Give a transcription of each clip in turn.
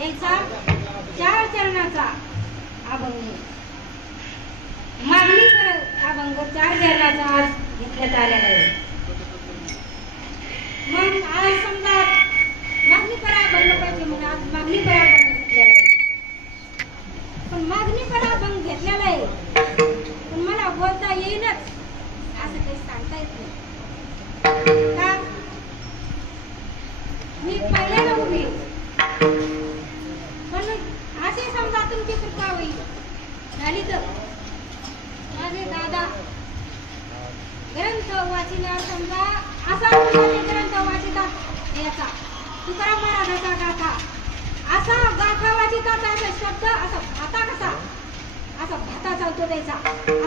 याचा 4 चरणाचा अभंग मागणी करत अभंग 4 चरणाचा आज घेतल्यात आलेला आहे. मग आज समजा मागणी करा अभंग पाहिजे म्हणून आज मागणी करा अभंग घेतलेला आहे. पण मागणी करा अभंग घेतलेला आहे पण मला बोलता येईनच असं काही सांगता येत नाही. का मी पहिल्याला उभी पण असे समजा तुमची कृपा होईल झाली तर माझे दादा ग्रंथ वाचण्यावर समजा असा ग्रंथ वाचितात याचा तुकाराम महाराजाचा गाथा असा गाथा वाचितात असा शब्द असा भाता कसा असा भाता चालतो द्यायचा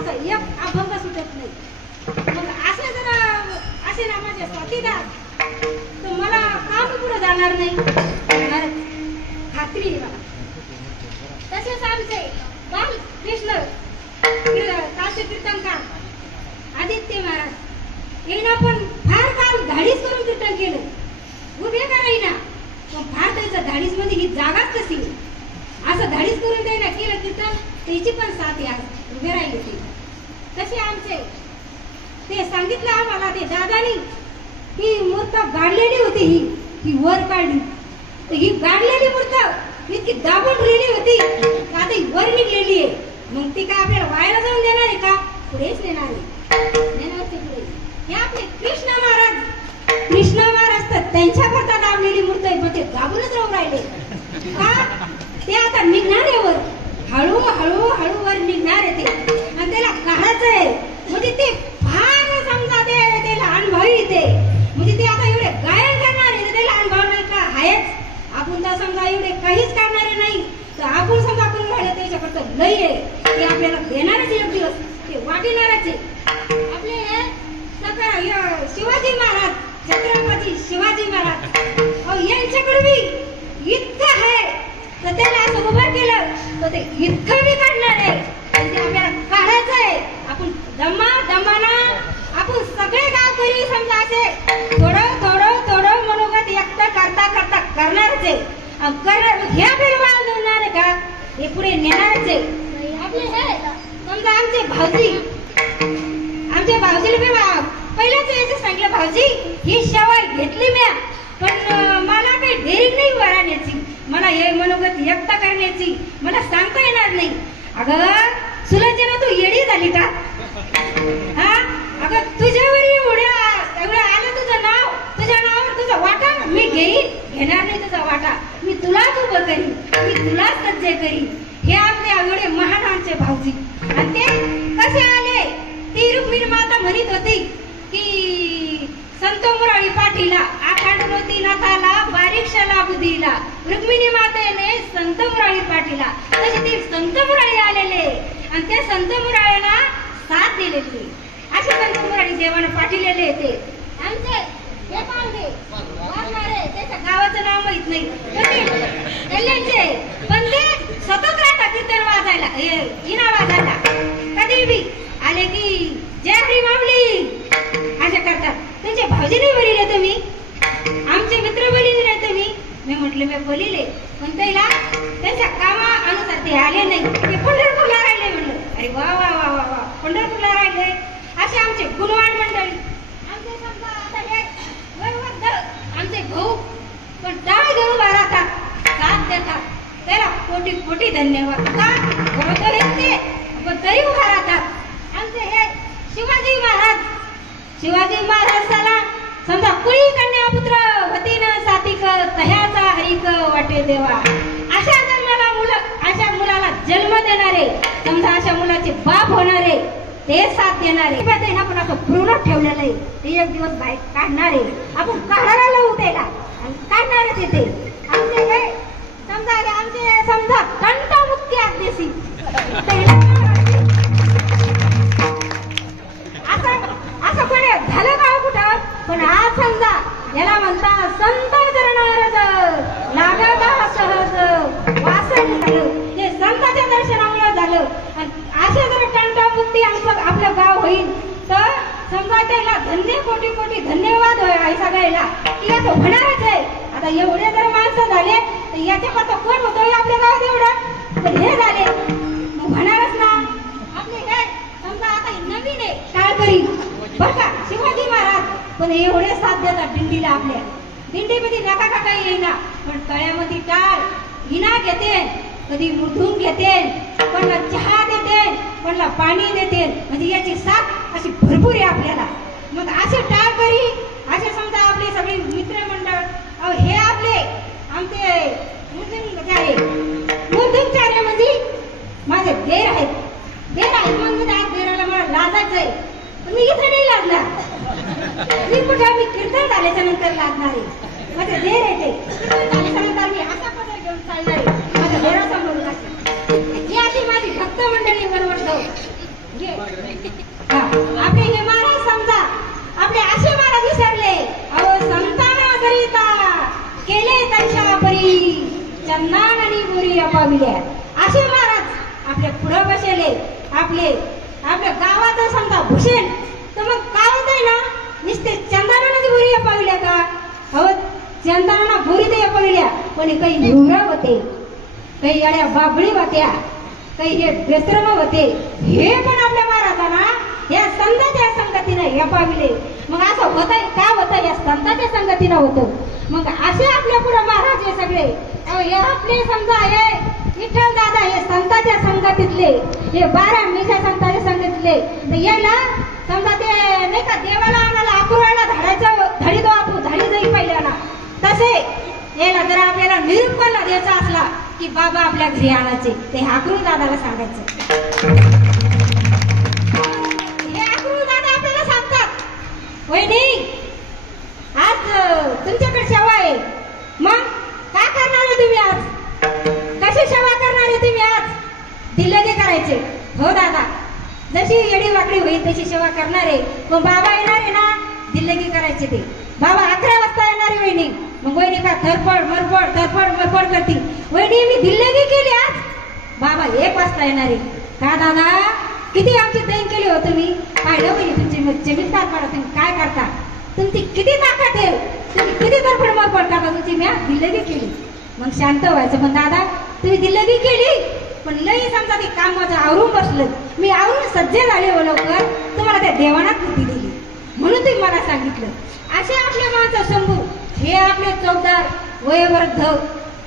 असा एक अभंग सुटत नाही. मग असे जर असे ना माझे साथीदार तर मला काम पुढे जाणार नाही खात्री आहे मला. तसेच आमचे बाल कृष्ण कालचे कीर्तनकार आदित्य महाराज यांना पण फार काल धाडीच करून कीर्तन केलं उभे करायना पण फार त्याचं धाडीस मध्ये ही जागाच कशी असं धाडीस करून द्यायला केलं कीर्तन त्याची पण साथ या उभे राहिली होती. तसे आमचे ते सांगितलं आम्हाला ते दादानी ही मूर्त गाडलेली होती ही वर काढली तर ही गाडलेली मूर्त इतकी दाबून ठेवली होती आता ही वर निघलेली आहे. मग ती काय आपल्याला वायाला जाऊन देणार आहे का पुढेच नेणार आहे पुढे. हे आपले कृष्ण महाराज तर त्यांच्या करता दाबलेली मूर्त आहे पण ते दाबूनच राहून राहिले का ते आता निघणार आहे वर हळू वर निघणार आहे ते आणि त्याला काढायचं आहे म्हणजे ते फार समजा त्याला अनुभव येते म्हणजे ते आता एवढे गायन करणार आहे त्याला अनुभव नाही का आहेच आपण तर समजा एवढे काहीच करणारे नाही तर आपण समजा आपण राहिले त्याच्याकडे लय आहे ते आपल्याला देणारच एक दिवस ते वाटेणारच आहे. आपले हे सगळं शिवाजी महाराज छत्रपती शिवाजी महाराज यांच्याकडे बी इतकं आहे तर त्याला असं उभं केलं तर ते इतकं बी काढणार आहे आणि ते आपल्याला काढायचं आहे. आपण दमाना आपण सगळे गावकरी समजा असे थोडं मनोगत व्यक्त करता करणारच आहे. हे आपल्याला वाळ देणार आहे का हे पुढे नेणारच आहे. आपले हे समजा आमचे भाऊजीला मी पहिल्याच याचं सांगितलं भाऊजी ही सवय घेतली म्या पण मला काही डेरिंग नाही वराण्याची मला हे मनोगत व्यक्त करण्याची मला सांगता येणार नाही. अगं सुलोचना तू येडी झाली का हा अगं तुझ्यावर एवढं आलं तुझं नाव तुझ्या नावावर तुझा वाटा मी घेणार नाही तुझा वाटा मी तुलाच उभं करीन मी तुलाच सज्ज करीन. हे आपले एवढे महान आमचे भाऊजी आणि ते कसे आले ती रुक्मिणी माता म्हणत होती की संत मुरारी पाठीला आखाडवती नाथाला बारीकशाला बुद्धीला रुक्मिणी मातेने संत मुरारी पाठीला तसे ते संत मुरारी आलेले आणि त्या संत मुरारीला साथ दिलेली असे संत मुरारी देवाने पाठीलेले ते आमचे हे पाहुणे वारणारे त्याच्या गावाचं नाव माहित नाही कल्याणचे पण ते सतत राहतात कीर्तन वाजायला इना वाजायला कधी बी आले की जय हरी माऊली अशा करतात. त्यांचे भाऊजी नाही बोलिले तुम्ही आमचे मित्र बोलिले नाही तुम्ही मी म्हटलं मी बोलिले पण त्याला त्यांच्या कामानुसार ते आले नाही ते पंढरपूरला राहिले म्हणलं. अरे वा वा वा वा वा पंढरपूरला राहिले असे आमचे गुणवान मंडळी आमचे समजा आता हे वैवद्ध आमचे भाऊ पण टाळ घेऊन राहतात साथ देतात त्याला कोटी धन्यवाद का बरोबर येते पण तरी उभा राहतात. आमचे हे शिवाजी महाराजाला समजा कुणी कन्यापुत्र वतीनं सातिक तह्याचा हरिक वाटे देवा अशा जन्माला अशा मुलाला जन्म देणारे समजा अशा मुलाचे बाप होणारे ते साथ देणारे पण असं पूर्ण ठेवलेलं आहे ते एक दिवस बाहेर काढणारे आपण काढायला लावू त्याला आणि काढणारच येते. आमचे हे समजा कंठमुक्ती अगदीसी असं कोणी झालं का कुठं पण आज समजा याला म्हणता संत चरणारज लागता सहज वासन झालं ते संताच्या दर्शनामुळे झालं आणि असे जर कंठमुक्ती आपलं गाव होईल तर समजा त्याला कोटी धन्यवाद होय सगळ्याला की असं होणारच आहे. आता एवढे जर माणसं झाले तर याच्या करता कोण होतं आपल्या गावात एवढं? पण हे झाले मग म्हणारच ना. आपले काय समजा आता नवीन आहे टाळकरी बर का शिवाजी महाराज, पण एवढे साथ देतात दिंडीला. आपल्या दिंडीमध्ये नका का काही येईना, पण तळ्यामध्ये टाळ हिना घेते, कधी मुठून घेते, कोणाला चहा देते, कोणाला पाणी देते, म्हणजे याची साथ अशी भरपूर आहे आपल्याला. मग असे टाळकरी असे समजा आपले सगळे मित्रमंडळ हे आपले आमचे मुर्दुमचार्य म्हणजे माझे देर आहेत. देर आहेत म्हणून आज देराला मला लाजायचं आहे, पण मी इथे नाही लागणार. मी कुठे मी कीर्तन झाल्याच्या नंतर लागणार आहे. माझे देर आहे ते कीर्तन झाल्याच्या नंतर मी असा पदर घेऊन चालणार आहे माझ्या देरासमोर. ही अशी माझी भक्त मंडळी बरोबर जाऊ. आपले हे महाराज समजा आपले असे महाराज विसरले. अहो संताना करिता केले त्यांच्या परी चंदन आणि बोरी अपाविल्या. असे महाराज आपल्या पुढे बसले. आपल्या गावाचं समजा भूषण तर मग काय होतंय ना, नुसते चंदनाने बोरी अपाविल्या का? अहो चंदनाना बोरी ते अपाविल्या, पण काही निवरा होते, काही अड्या बाबळी होत्या, काही हे बेसरम होते. हे पण आपल्या महाराजांना या संतांच्या संगतीने अपाविले. मग असं होतंय का? होतं या संतांच्या संगतीनं होतं. मग असे आपल्या पुढे महाराज हे सगळे हे आपले समजा हे विठ्ठल दादा हे संतांच्या संगतीतले, हे 12 मीच्या संतांच्या संगतीतले. तर याला समजा ते नाही का देवाला आणायला अकुराला धाडी दो आपण धाडी जाई पहिल्याला, तसे याला जर आपल्याला निरूपणला द्यायचा असला की बाबा आपल्या घरी आणायचे, ते अकुरू दादाला सांगायचं. हे अकुरू दादा आपल्याला सांगतात, वहिनी आज तुमच्याकडे सेवा आहे, मग काय करणार आहे तुम्ही आज? कशी सेवा करणार आहे तुम्ही आज? दिल्लगे करायचे. हो दादा, जशी येडी वाकडी होईल तशी सेवा करणार आहे. मग बाबा येणार आहे ना दिल्लगी करायचे. ते बाबा 11 वाजता येणार आहे वहिनी. मग वहिनी का थरपड मरपड करती. वहिनी मी दिल्लगी केली आज. बाबा 1 वाजता येणार आहे. का दादा किती आमची दैन केली हो तुम्ही? पाहिलं वहिनी तुमची चमत्कार करा. तुम्ही काय करता? तुमची किती ताकद आहे, तुम्ही किती धडपड मरपड करता. तुमची मी दिल्लगी केली. मग शांत व्हायचं. पण दादा तुम्ही दिल्लगी केली, पण लई समजा ते काम माझं आवरून बसलं, मी आवरून सज्ज झाले हो लवकर, तुम्हाला त्या देवानात बुद्धी दिली म्हणून तुम्ही मला सांगितलं. असे आपले माणसं शंभू हे आपले चौकदार वयोवृद्ध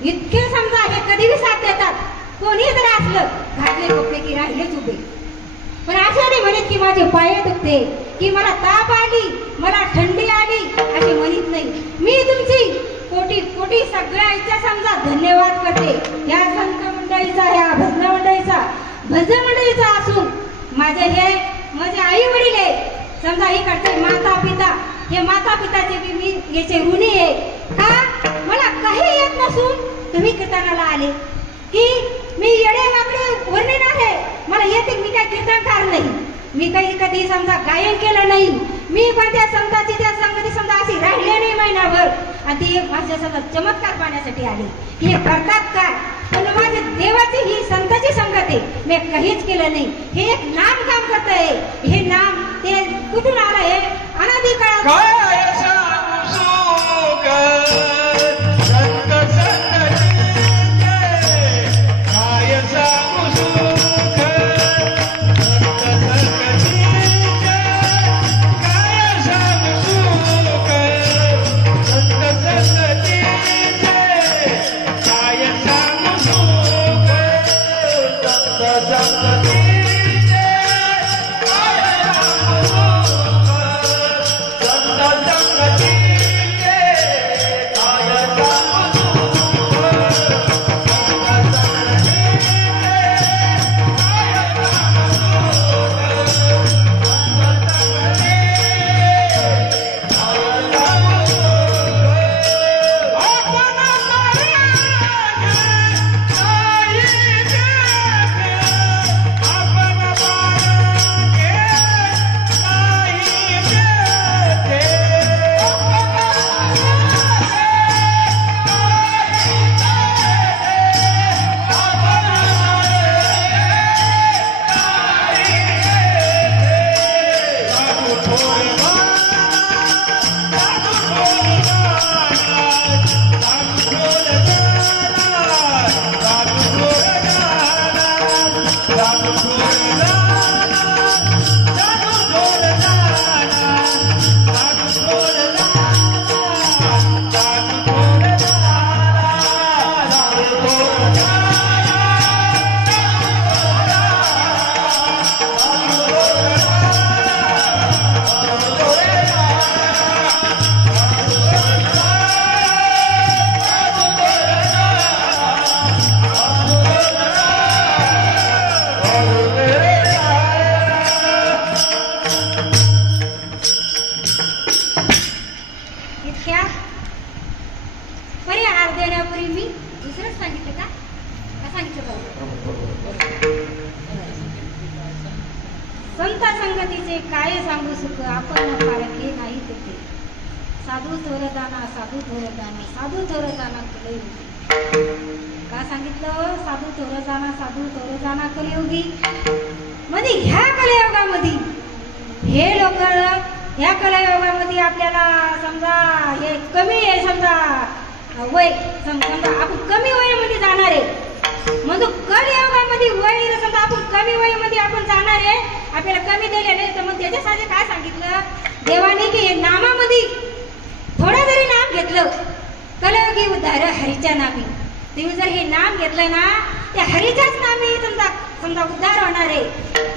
इतके समजा हे कधीही साथ देतात. कोणी जर असलं घातले कपडे की राहिलेच उभे. पण अशा नाही म्हणत की माझे पाय दुखते, की मला ताप आली, मला थंडी आली, असे म्हणत नाही. मी तुमची कोटी कोटी सगळ्यांचा समजा धन्यवाद करते. या संत मंडळीचा, ह्या भजन मंडळीचा असून माझे आई वडील आहे समजा, ही करते माता पिता, हे माता पिताचे मी याचे ऋणी आहे. का मला काही येत नसून तुम्ही कीर्तनाला आले की मी येडे वाकडे वर्णन आहे, मला येते. मी काय कीर्तनकार नाही, मी काही कधी समजा गायन केलं नाही, मी कोणत्या संतांची त्या संगती समजा अशी राहिले नाही महिनाभर. आणि ती माझ्या समजा चमत्कार पाहण्यासाठी आले की हे करतात काय. पण माझ्या देवाची ही संतांची संगत आहे, मी काहीच केलं नाही. हे एक नाम काम करत आहे. हे नाम ते कुठून आलं? हे अनादी काळात Jaya संत संगतीचे काय सांगू सुख आपण पारखे नाही तेथे. साधू थोरताना साधू थोरताना साधू थोरताना कलियुगी. का सांगितलं? साधू थोरताना कलियुगी. मध्ये ह्या कलियुगामध्ये हे लोक ह्या कलियुगामध्ये आपल्याला समजा हे कमी आहे, समजा वय समजा आपण कमी वयामध्ये जाणार आहे. म्हणजे कलियुगामध्ये वय समजा आपण कमी वयामध्ये आपण जाणार आहे, आपल्याला कमी दिले नाही तर मग त्याच्यासाठी काय सांगितलं देवाने की हे नामामध्ये थोडं जरी नाम घेतलं कलियुगी उद्धार हरीच्या नामी. तुम्ही जर हे नाम घेतलं ना त्या हरीच्याच नामी समजा उद्धार होणार आहे.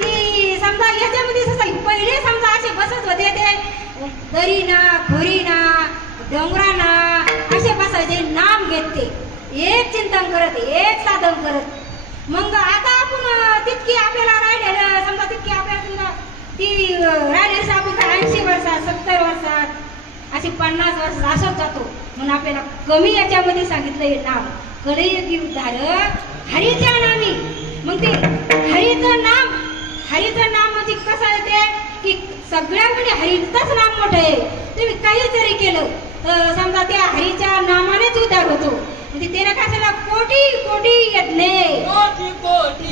की समजा याच्यामध्ये पहिले समजा असे बसत होते ते दरीना खोरीना डोंगराना असे बसायचे नाम घेते एक चिंतन करत एक साधन करत. मग आता आपण तितकी आपल्याला राहिलेलं समजा तितकी आपल्याला समजा ती राहिलेली आपण 80 वर्षात 70 वर्षात अशी 50 वर्ष असत जातो. म्हणून आपल्याला कमी याच्यामध्ये सांगितलं हे नाम कलियुगी उद्धार हरीच्या नामी. मग ते हरीचं नाम म्हणजे कसं आहे ते की सगळ्यामध्ये हरीचंच नाम मोठं आहे. तुम्ही काही जरी केलं तर समजा त्या हरीच्या नामानेच उद्धार होतो. म्हणजे त्याला काय झालं कोटी कोटी यज्ञे कोटी कोटी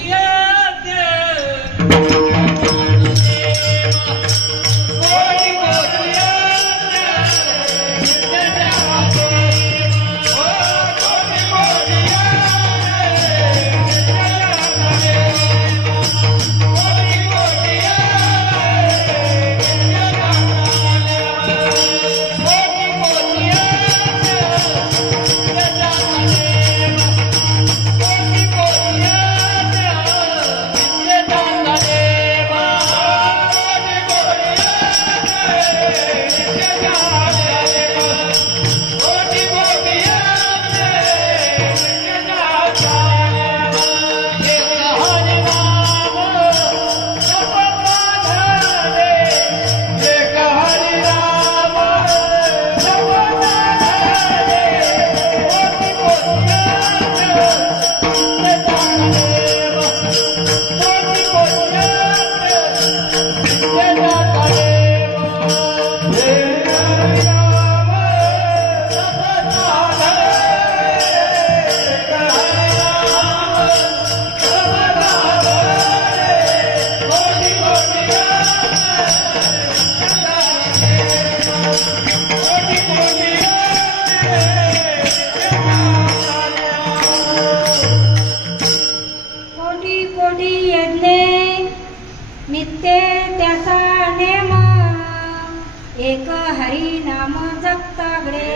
एक हरी नाम जगतागडे.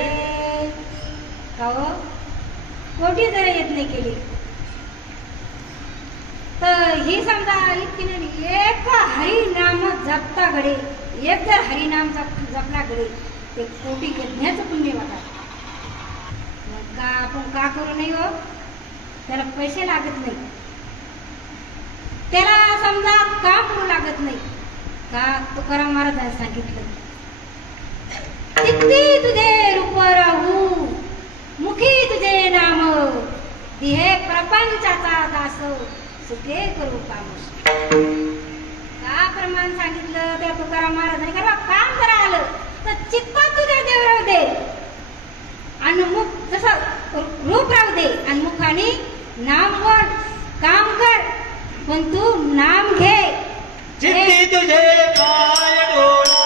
कोटी जर यज्ञ केली तर ही समजा इतकी नाही एक हरी नाम जगतागडे. एक जर हरिनाम जपल्याकडे ते कोटी यज्ञाचं पुण्य वाटत. का आपण का करू नाही हो? त्याला पैसे लागत नाही, त्याला समजा काम करू लागत नाही. का तुकाराम महाराजांनी सांगितलं किती तुझे रूप राहू मुखी तुझे नाम दिहे प्रपंचाचा दास सुखे करू काम. का प्रमाण सांगितलं त्या तुकाराम महाराजांनी का काम करा आलं तर चित्तात तुझे देव राहू दे आणि मुख जसं रूप राहू दे आणि मुखाने नाम बोल काम कर पण तू नाम घे. चित्ती तुझे काय डोळा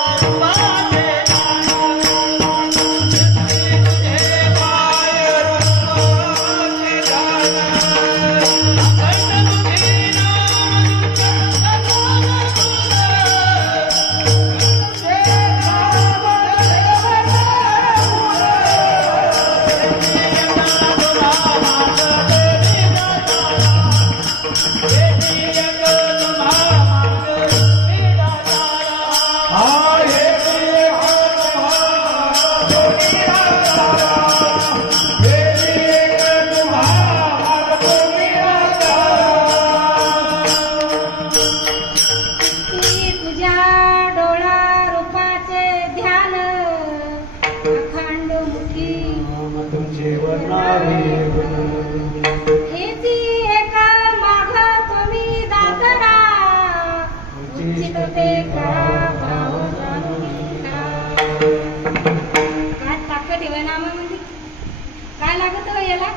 लागत हो याला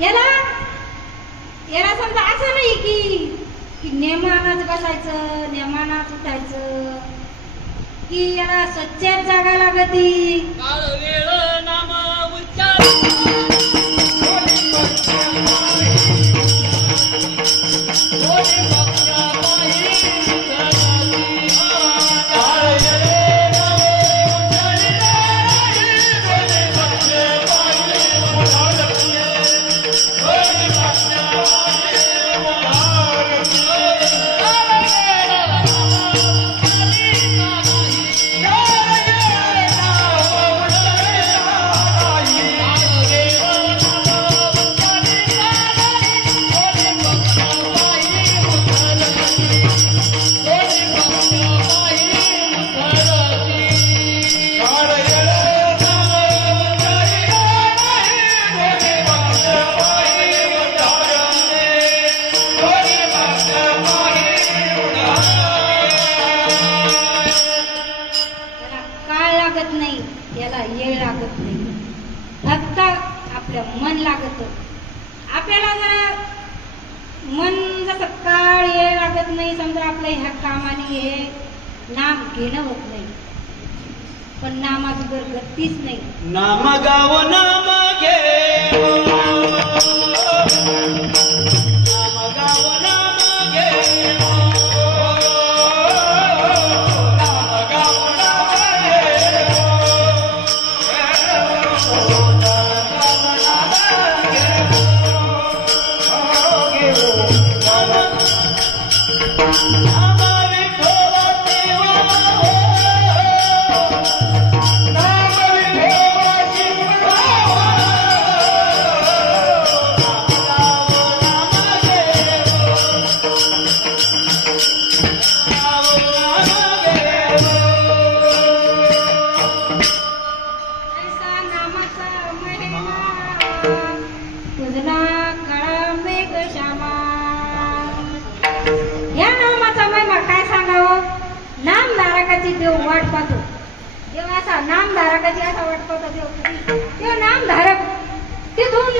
याला याला समजा असं नाही की नेमानाच बसायचं नेमानाच उठायचं की याला स्वच्छच जागा लागती काळ वेळ नाम उच्चार मन लागत आपल्याला जरा मन जसं काळ ये लागत नाही समजा आपल्या ह्या कामाने हे नाम घेणं होत नाही पण नामाची जर गतीच नाही नाम गाव नाम घेऊ नाम गाव नाम घेऊ नाम गाव देव वाट पाहतो देव असा नामधारकाची असा वाट पाहतो देव नामधारक तिथून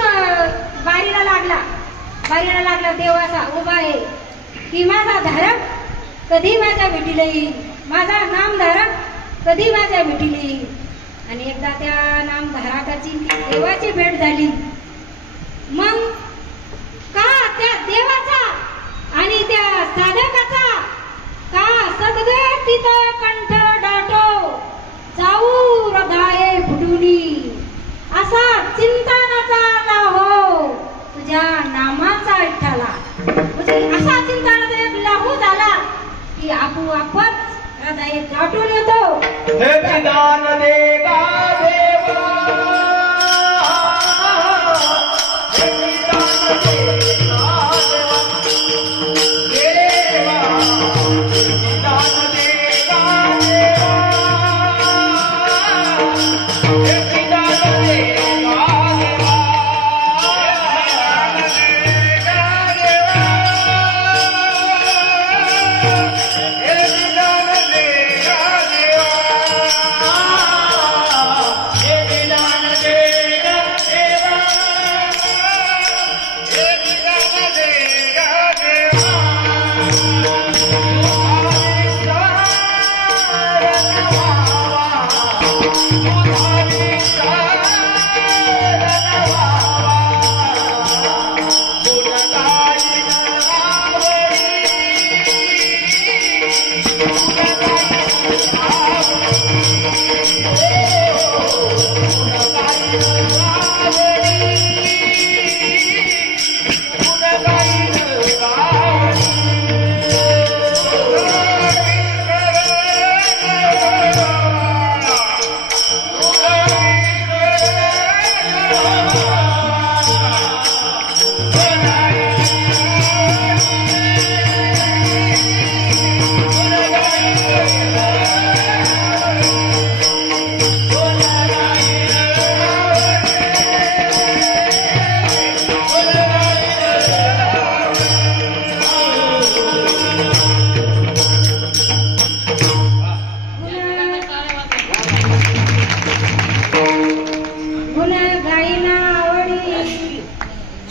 बारीला लागला देव असा उभा आहे की माझा धारक कधी माझ्या भेटीला येईल माझा नामधारक कधी माझ्या भेटीला येईल आणि एकदा त्या नामधारकाची देवाची भेट झाली मग का त्या देवाचा आणि त्या साधकाचा का सद्गतीत कंठ दाटो जाऊ हृदये फुटुनी असा चिंतनाचा आला हो तुझ्या नामाचा विठ्ठला म्हणजे असा चिंतनाचा एक लाहू झाला की आपोआपच हृदय दाटून येतो हे दान दे गा देवा हे दान दे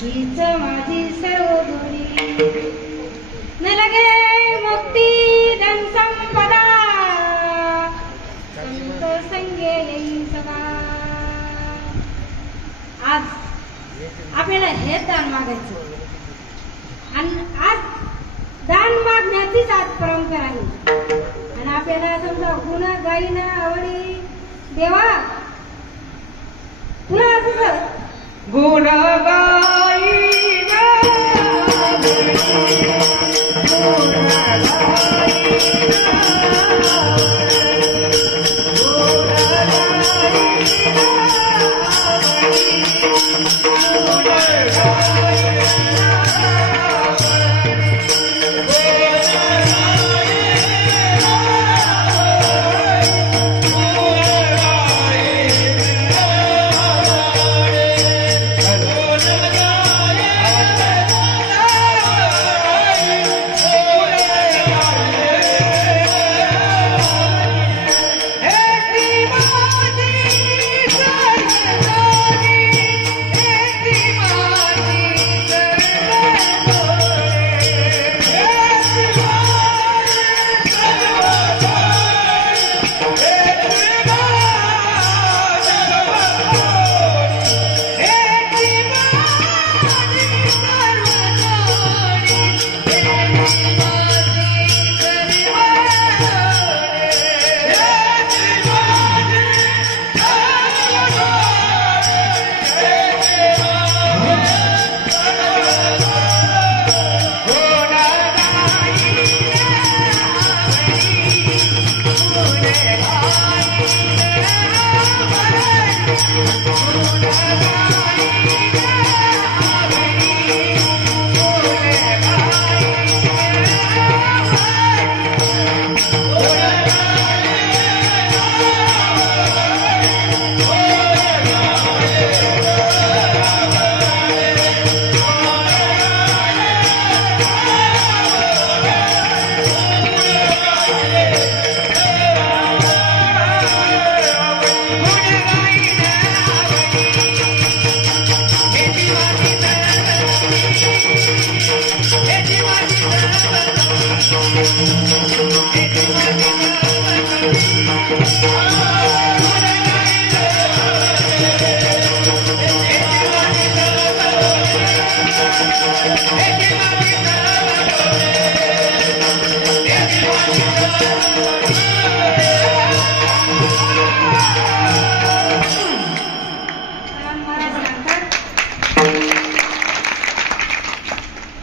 हीच माझी सर्व जोडी न लगे मुक्ती धन संपदा संत संगे येईन सदा. आज आपल्याला हेच दान मागायचं आणि आज दान मागण्याचीच आज परंपरा आहे. आणि आपल्याला समजा गुण गाईना आवडी देवा तुला असं गुण गाईना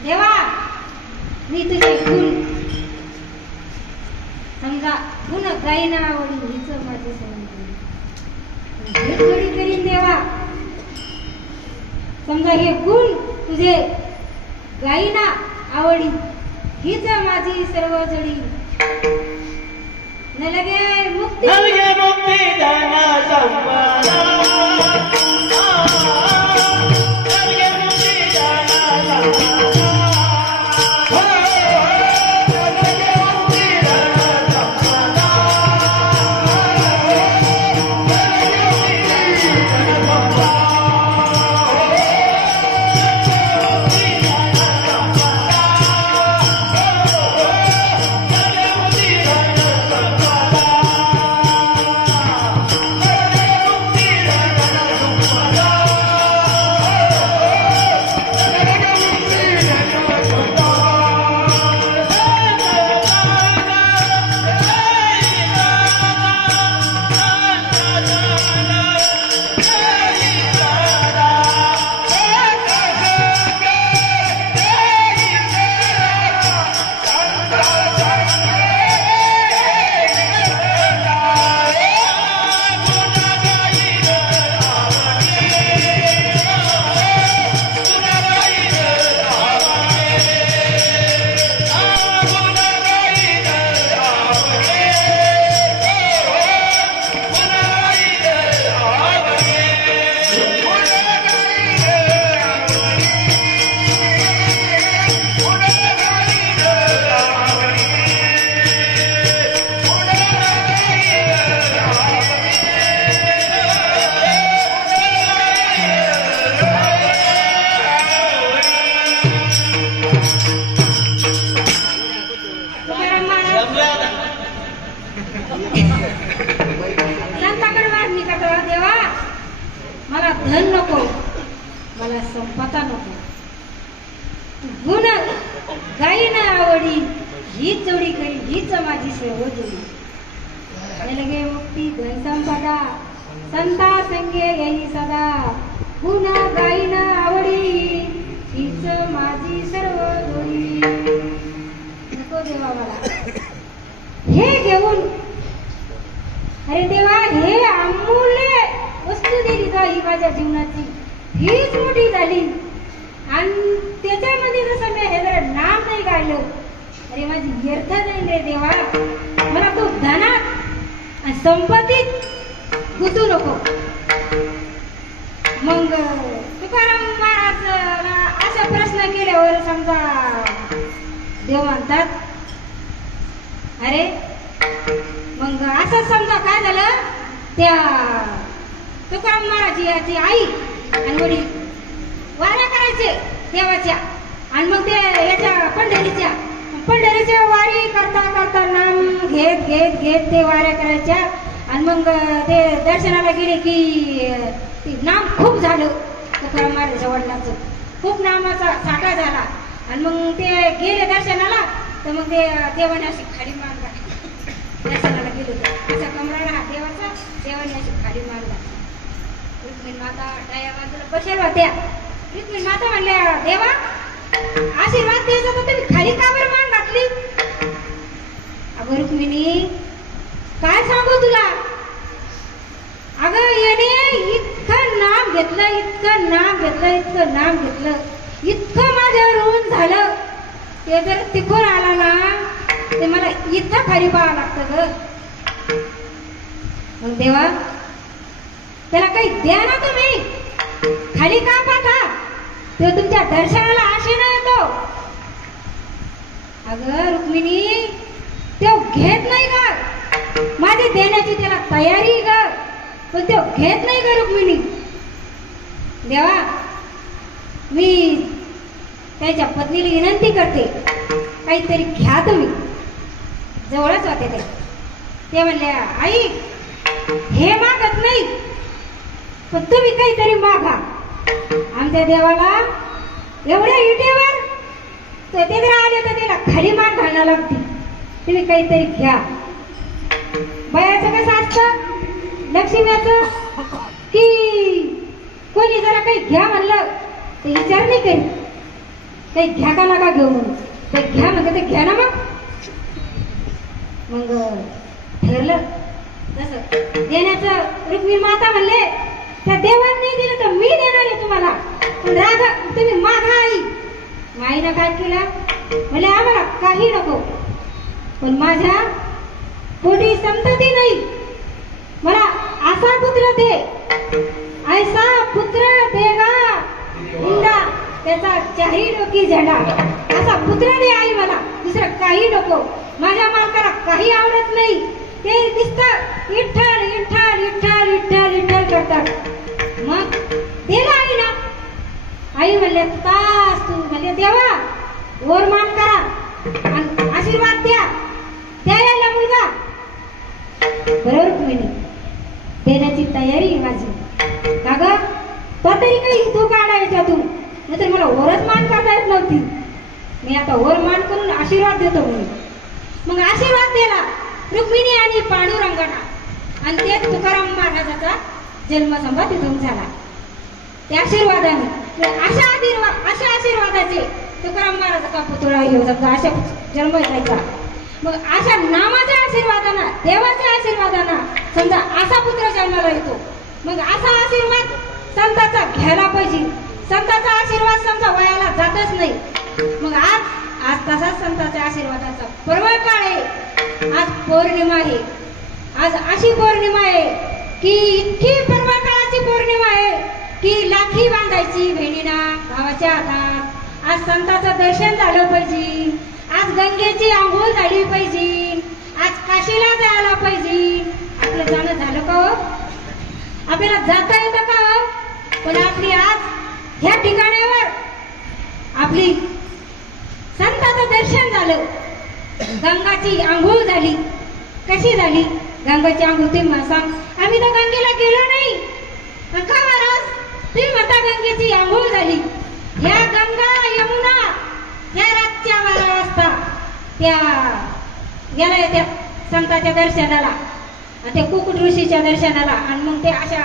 देवा मी तुझे गुण समजा गुण गाईना आवडी हीच माझी हे जोडी करीन देवा. समजा हे गुण तुझे गाईना आवडी हीच माझी सर्व जडी न लगे मुक्ती धन संपदा नको. गुण गाई ना आवडी हीच जोडी करी हीच माझी सर्व जोडी. लगे मुक्ती धन संपदा संता संगे येई सदा. गुण गाई ना आवडी हीच माझी सर्व जोडी. नको देवा मला हे घेऊन. अरे देवा हे अमूल्य वस्तू दिली का ही माझ्या जीवनाची हीच मोठी झाली. आणि त्याच्यामध्ये जसं मी हे जरा नाम नाही गायलं अरे माझी व्यर्थ जाईल रे देवा. मला तो धनात आणि संपत्तीत गुंतू नको. मग तुकाराम महाराज असा प्रश्न केल्यावर समजा देव म्हणतात अरे मग असं समजा काय झालं त्या तुकाराम महाराज याची आई आणि वडील वाऱ्या करायचे देवाच्या आणि मग ते याच्या पंढरीच्या वारी करता करता नाम घेत घेत घेत ते वाऱ्या करायच्या. आणि मग ते दर्शनाला गेले की नाम खूप झालं तुकाराम महाराजांच्या वडिलांचं खूप नामाचा साठा झाला. आणि मग ते गेले दर्शनाला तर मग ते देवाने अशी खाली मारला. दर्शनाला गेले अशा कमराला हा देवाचा देवाने अशी खाली मारला. रुक्मिणी माता डाया बाजूला बसेल होत्या. रुक्मिणी माता म्हणल्या देवा आशीर्वाद द्यायचा तर तुम्ही खाली का बरं मान घातली. अगं रुक्मिणी काय सांगू तुला. अगं याने इतकं नाम घेतलं इतकं नाम घेतलं इतकं नाम घेतलं इतकं माझ्यावर ऊन झालं. ते जर तिथून आला ना ते मला इतकं खाली पाहावं लागतं ग. मग देवा त्याला काही द्या ना तुम्ही. खाली का पाहता तो तुमच्या दर्शनाला आशेनं येतो. अगं रुक्मिणी तो घेत नाही ग. माझी देण्याची त्याला तयारी ग पण तो घेत नाही ग रुक्मिणी. देवा मी त्याच्या पत्नीला विनंती करते काहीतरी घ्या तुम्ही. जवळच होते ते म्हणल्या आई हे मागत नाही पण तुम्ही काहीतरी मागा. आमच्या देवाला एवढ्या विटेवर ते जर आले तर त्याला खाली मान घालणं लागते. तुम्ही काहीतरी घ्या. बयाचं कसं असतं लक्ष्मीचं की कोणी जरा काही घ्या म्हणलं तर विचार नाही काही घ्या का नका घेऊ म्हणून. ते घ्या म्हणजे ते घ्या ना. मग ठरलं तसं देण्याचं. रुक्मिणी माता म्हणले त्या देवाने नाही दिलं तर मी देणार आहे तुम्हाला पण राधा तुम्ही मागा आई. माईनं काय केलं म्हणजे आम्हाला काही नको पण माझ्या पोटी संतती नाही. मला असा पुत्र दे ऐसा पुत्र देगा हुंडा त्याचा चाही डोकी झेंडा. असा पुत्र दे आई मला दुसरं काही नको. माझ्या मालकाला काही आवडत नाही. ते नुसतं विठ्ठल विठ्ठल विठ्ठल विठ्ठल विठ्ठल करतात. मग दिलं आई ना. आई म्हणले तास तू म्हणले देवा ओरमान करा आणि आशीर्वाद द्या यायला मुलगा. बरोबर तुम्ही देण्याची तयारी माझी का ग. तो तरी काही तू काढा याच्यातून नाहीतर मला ओरच मान करता येत नव्हती. मी आता ओर मान करून आशीर्वाद देतो म्हणून. मग आशीर्वाद दिला रुक्मिणी आणि पांडुरंगाना आणि ते तुकाराम महाराजाचा जन्म समजा तिथून झाला. त्या आशीर्वादाने अशा आशीर्वादाचे तुकाराम महाराजाचा पुतळा येऊ समजा अशा जन्म जायचा. मग अशा नामाच्या आशीर्वादाना देवाच्या आशीर्वादाना समजा असा पुत्र जन्माला येतो. मग असा आशीर्वाद संताचा घ्यायला पाहिजे. संताचा आशीर्वाद समजा वयाला जातच नाही. मग आज तसाच संतांच्या आशीर्वादाचा परवा काळ आहे. आज पौर्णिमा आहे. आज अशी पौर्णिमा आहे की इतकी परवा काळाची पौर्णिमा आहे की लाखी बांधायची बहिणीना भावाच्या हातात. आज संतांचं दर्शन झालं पाहिजे. आज गंगेची आंघोळ झाली पाहिजे. आज काशीला जायला पाहिजे. आपलं जाणं झालं का हो. आपल्याला जाता येतं का हो. पण आपली आज ह्या ठिकाणावर आपली संतांचं दर्शन झालं. गंगाची आंघोळ झाली. कशी झाली गंगाची आंघोळ तुम्ही मला सांग. आम्ही तर गंगेला गेलो नाही. का महाराज तुम्ही म्हणता गंगेची आंघोळ झाली. ह्या त्या याला येत्या संतांच्या दर्शनाला, त्या कुकुट ऋषीच्या दर्शनाला. आणि मग ते अशा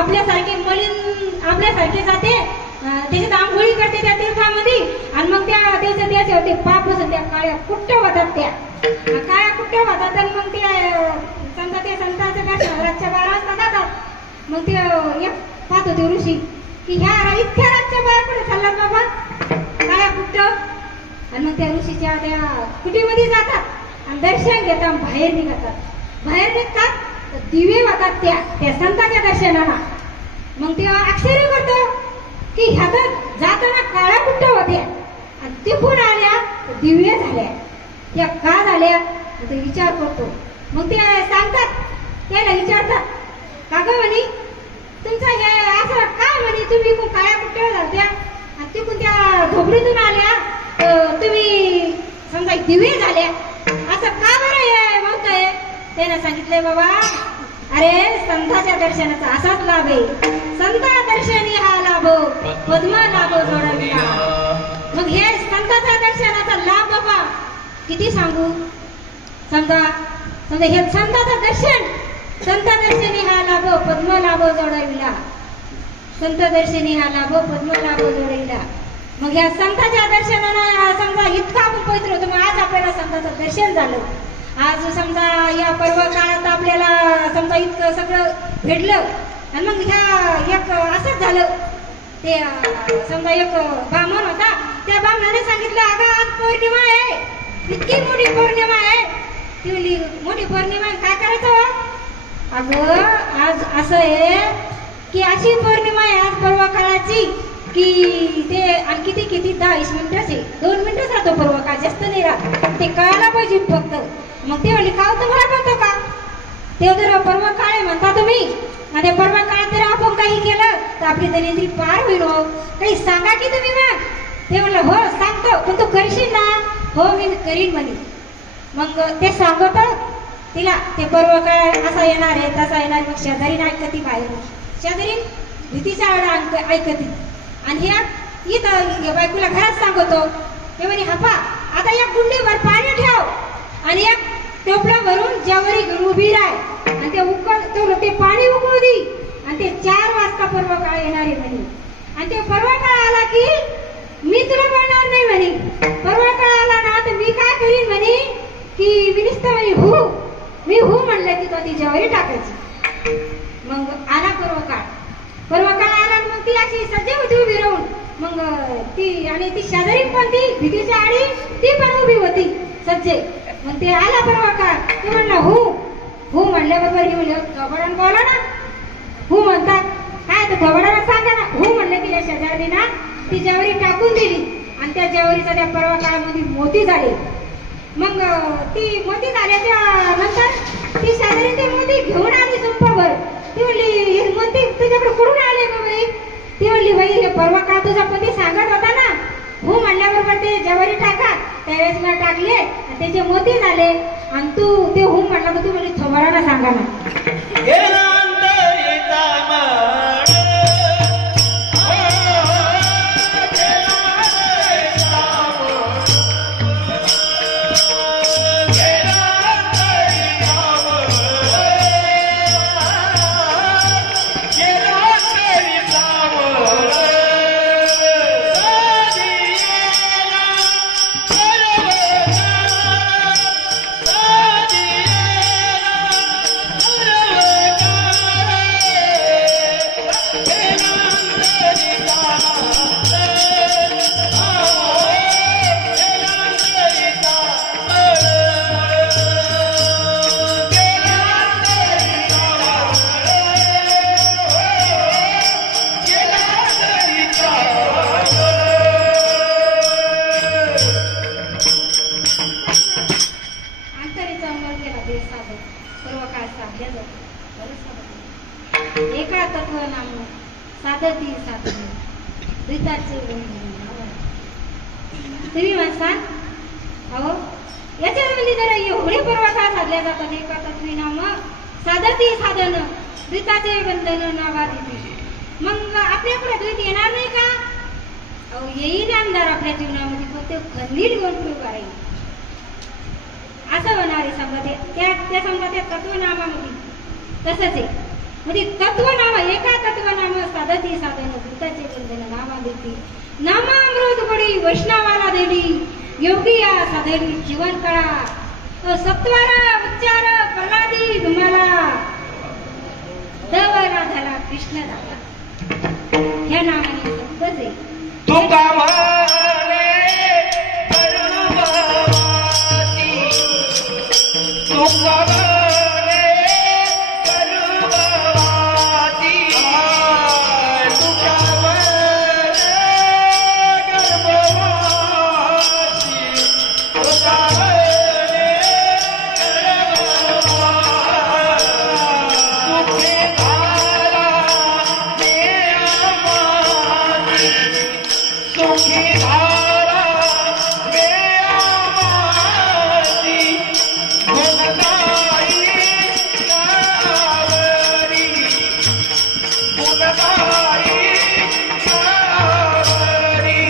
आपल्यासारखे मलिन आपल्यासारखे जाते, त्याच्यात आंघोळी करते त्या तीर्थामध्ये. आणि मग त्या त्याच्या ते पाप असून त्या काळ्या कुट्ट होतात, त्या काळ्या कुट्ट होतात. आणि मग ते संतांच्या दर्शनाला रातच्या 12 वाजता जातात. मग ते एक पाहत होते ऋषी की ह्या इतक्या रातच्या 12 कुठे चाललात बाबा, काळ्या कुट्ट. आणि मग त्या ऋषीच्या त्या कुटीमध्ये जातात आणि दर्शन घेतात, बाहेर निघतात. बाहेर निघतात दिवे वाहतात त्या संतांच्या दर्शनाला. मग ते आश्चर्य करतो की ह्यात जाताना काळ्या कुट्ट होत्या आणि तिथून आल्या दिव्य झाल्या, त्या का झाल्या ते विचार करतो. मग ते सांगतात, त्याला विचारतात का ग म्हणे तुमचं हे असं काय म्हणे, तुम्ही इकडून काळ्या कुट्ट्यावर झाल्या आणि तिकडून त्या झोपडीतून आल्या, तुम्ही समजा दिवे झाल्या, असं का बरं हे म्हणतोय. त्याने सांगितलंय बाबा, अरे संतांच्या दर्शनाचा असाच लाभ आहे. संता दर्शनी हा लाभ पद्म लाभ जोडविला. मग हे संतांच्या दर्शनाचा लाभ बाबा किती सांगू. समजा हे संतांचं दर्शन, संत दर्शनी हा लाभ पद्म लाभ जोडविला. संत दर्शनी हा लाभ पद्म लाभ जोडविला. मग या संतांच्या दर्शनाला समजा इतका आपण पवित्र होतो. मग आज आपल्याला संतांचं दर्शन झालं. आज समजा या पर्व काळात आपल्याला समजा इतकं सगळं भेटलं. आणि मग ह्या एक असंच झालं, ते समजा एक ब्राह्मण होता, त्या ब्राह्मणाने सांगितलं अगं आज पौर्णिमा आहे, इतकी मोठी पौर्णिमा आहे. ती म्हणली मोठी पौर्णिमा काय करायचं. अगं आज असं आहे की अशी पौर्णिमा आहे आज पर्व काळाची की ते आणि किती 10-20 मिनिटाचे 2 मिनिटच राहतो पर्व काळ, जास्त नाही राहत. ते कळायला पाहिजे फक्त. मग ते म्हणले काळ तुम्हाला कळतो का, ते जर पर्व काळ आहे म्हणता तुम्ही, आणि पर्व काळात जर आपण काही केलं तर आपली दरिद्री पार होईल. हो काही सांगा की तुम्ही. मग ते म्हणलं हो सांगतो, पण तू करशील ना. हो मी करीन म्हणे. मग ते सांगत तिला ते पर्व काळ असा येणार आहे तसा येणार. मग शेजारीने ऐकती, बाहेर शेजारी भीतीच्या आड ऐकती. आणि ह्या इथं बायकोला घरात सांगतो. ते म्हणे हपा आता या कुंडीवर पाणी ठेव आणि एक टोपला भरून ज्यावरी घेऊन उभी राह आणि ते पाणी उकळू दे. आणि ते 4 वाजता पर्व काळ येणार आहे म्हणे. आणि ते पर्व काळ आला की मी तुला बोलणार नाही म्हणे. पर्व काळ आला ना तर मी काय करीन म्हणे की मी नुसतं म्हणे मी म्हणलं की तो ती ज्यावरी टाकायची. मग आला पर्व काळ आला. मग ती अशी सज्ज होती उभी राहून. मग ती शेजारी पण ती भीतीच्या आडी ती पण उभी होती सज्जे. मग ते आला पर्व काळ. ते म्हणलं हू म्हणल्याबरोबर ही म्हणलं थोबडानं बोला ना. हू म्हणतात काय तर थोबडानं सांगा ना. हू म्हणलं की या शेजारीना ती ज्यावरी टाकून दिली आणि त्या ज्यावरीचा त्या पर्व काळामध्ये मोती झाले. मग ती मोती झाल्याच्या नंतर ती शेजारी ते मोती घेऊन आली सुंपावर. ती म्हणली हे मोती तुझ्याकडे कुठून आले ग बाई. ती म्हणली बाई हे पर्व काळ तुझा पती सांगत होता ना. हो म्हणल्याबरोबर ते ज्यावरी टाका त्यावेळेस मला टाकले आणि त्याचे मोती झाले. आणि तू ते हो म्हणला तर तू म्हणजे थोबाडाला सांगा ना. एका तत्व नाम साधती साधने रीताचे तुम्ही म्हणसान अहो याच्यामध्ये जरा एवढे पर्व काळ साधल्या जातात. एका तत्वी नाम साधती साधन रीताचे बंधन नावादी. मग आपल्याकडे द्वैत येणार नाही का. अहो येईल आमदार आपल्या जीवनामध्ये, फक्त खंडीत गोष्ट करायची. असं होणारी संगती त्या संगत्या तत्वनामामध्ये तसंच आहे. म्हणजे तत्वनाम एका तत्वनाम साधती साधन भूताचे बंधन नामा देती नामामृत गोडी वैष्णवाला देली योगी या साधली जीवन कळा सत्वारा उच्चार प्रल्हादी तुम्हाला दवरा झाला कृष्ण झाला ह्या नावाने संगत आहे. तुका माने करुणाती तुका माने करुणाती तुका माने गर्भवाती तुका माने सुखे धारा मे आमाती सुखी धारा मे आमाती गुणगाई सावरी गुणगाई सावरी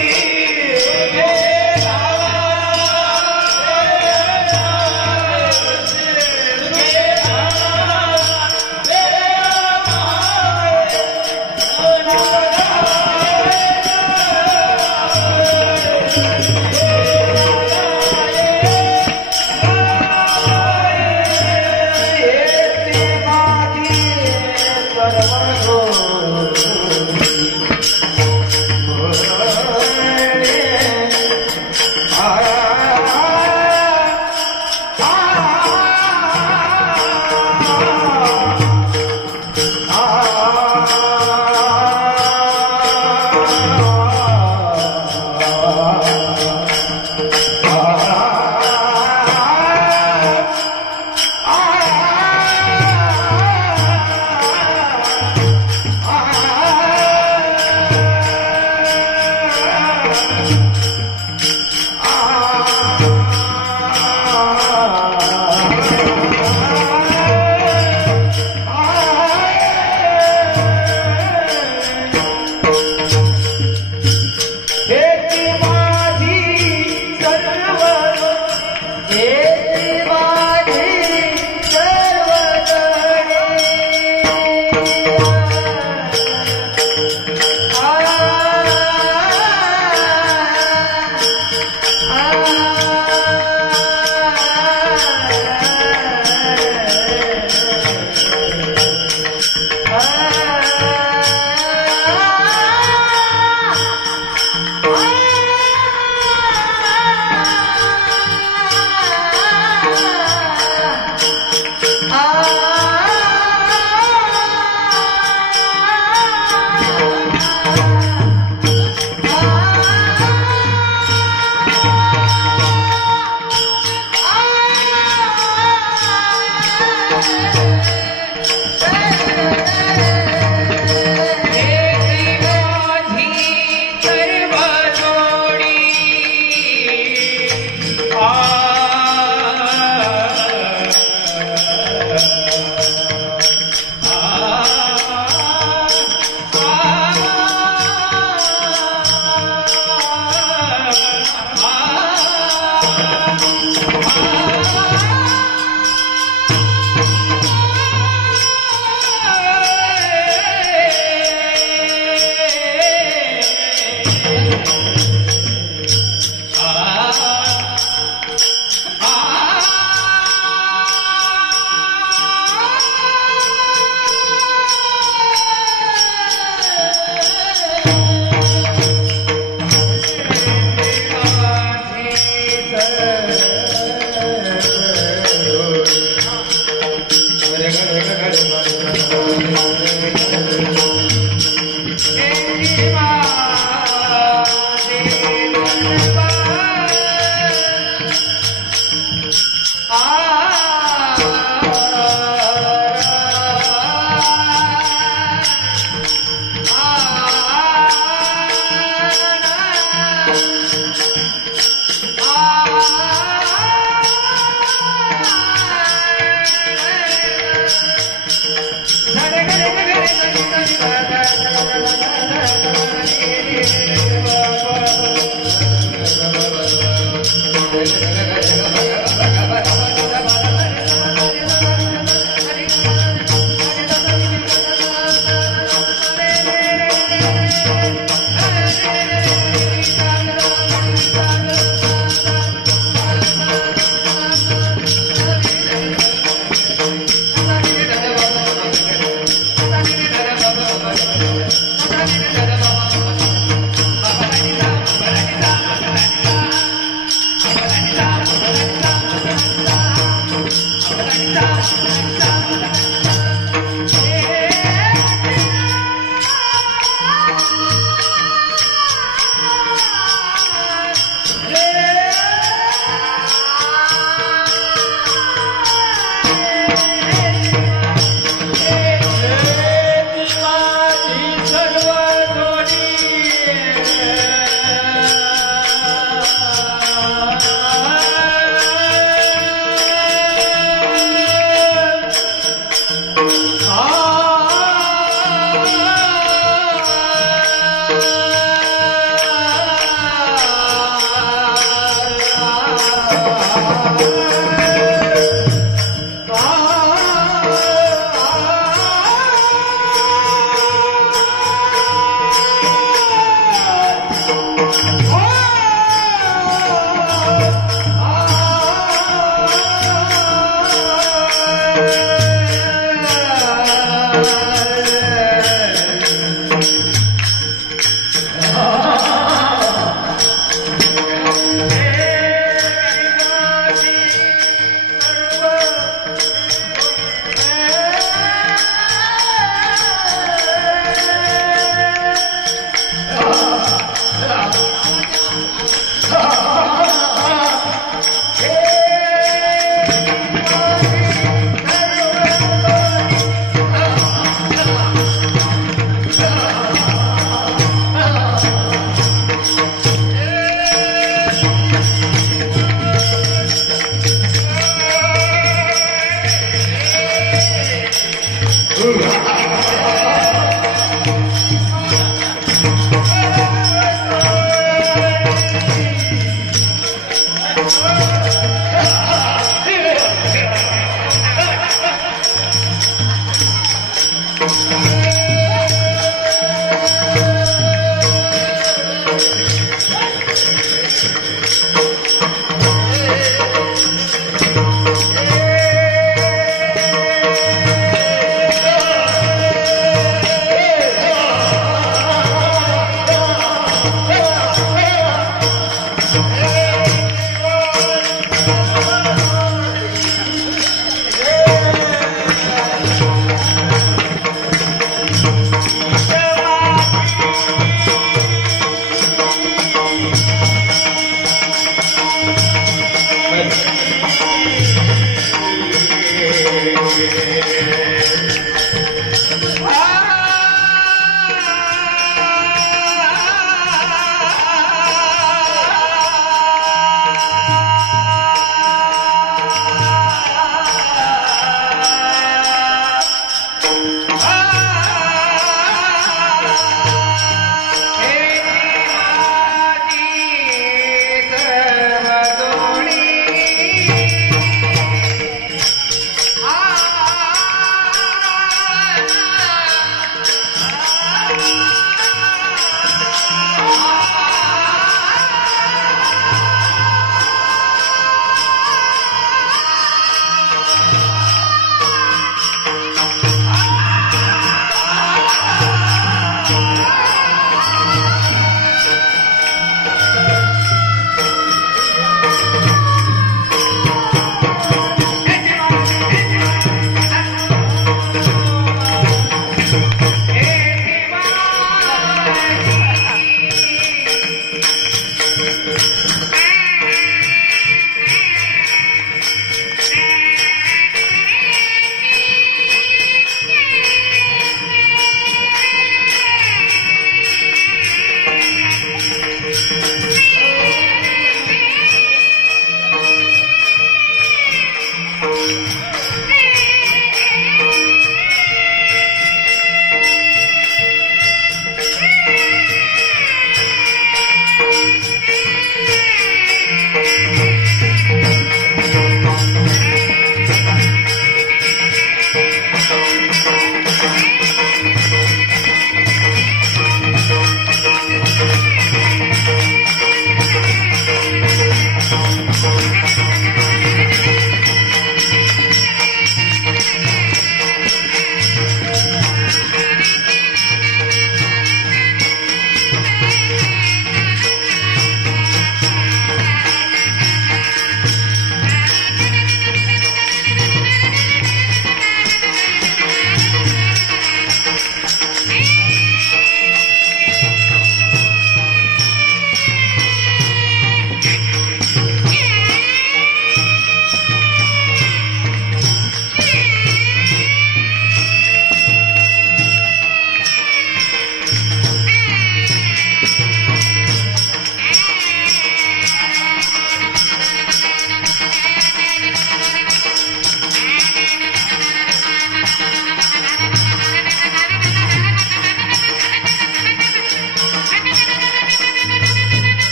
Ah!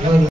Terus,